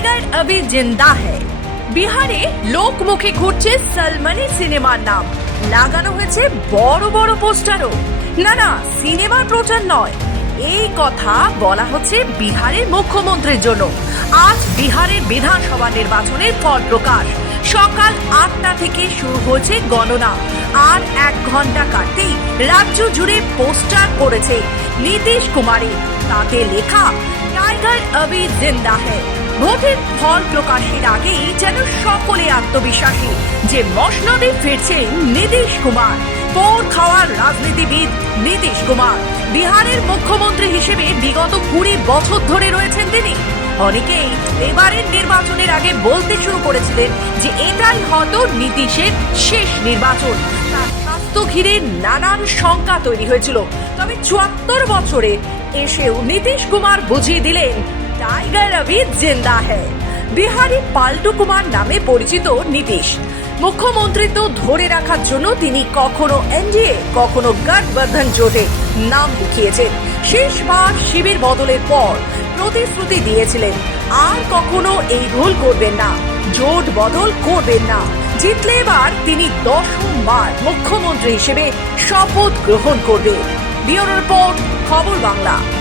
अभी जिंदा है বিহারে লোকমুখে ঘুরছে সলমানি সিনেমার নাম লাগানো হয়েছে বড় বড় পোস্টারও না না সিনেমার প্রচার নয় এই কথা বলা হচ্ছে বিহারের মুখ্যমন্ত্রীর জন্য আজ বিহারের বিধানসভা নির্বাচনের ফল প্রকাশ সকাল আটটা থেকে শুরু হয়েছে গণনা আর এক ঘন্টা কাটতেই রাজ্য জুড়ে পোস্টার পড়েছে নীতিশ কুমারের তাতে লেখা টাইগার অবি জিন্দা হ্যায় ভোটের ফল প্রকাশের আগেই যেন সকলে আত্মবিশ্বাসী। যে মসনদে ফিরছেন নীতিশ কুমার পোর খাওয়ার রাজনীতিবিদ নীতিশ কুমার। বিহারের মুখ্যমন্ত্রী হিসেবে বিগত কুড়ি বছর ধরে রয়েছেন তিনি। অনেকেই এবারের নির্বাচনের আগে বলতে শুরু করেছিলেন যে এটাই হয়তো নীতিশের শেষ নির্বাচন। তার স্বাস্থ্য ঘিরে নানান শঙ্কা তৈরি হয়েছিল। তবে চুয়াত্তর বছরে এসেও নীতিশ কুমার বুঝিয়ে দিলেন টাইগার অভি জিন্দা হ্যায় বিহারি পাল্টু কুমার নামে পরিচিত নীতিশ মুখ্যমন্ত্রিত্ব ধরে রাখার জন্য তিনি কখনো এনডিএ কখনো গঠবন্ধন জোটে নাম লিখিয়েছেন শেষবার শিবির বদলের পর প্রতিশ্রুতি দিয়েছিলেন আর কখনো এই ভুল করবেন না জোট বদল করবেন না জিতলে এবার তিনি দশমবার মুখ্যমন্ত্রী হিসেবে শপথ গ্রহণ করবেন ব্যুরো রিপোর্ট খবর বাংলা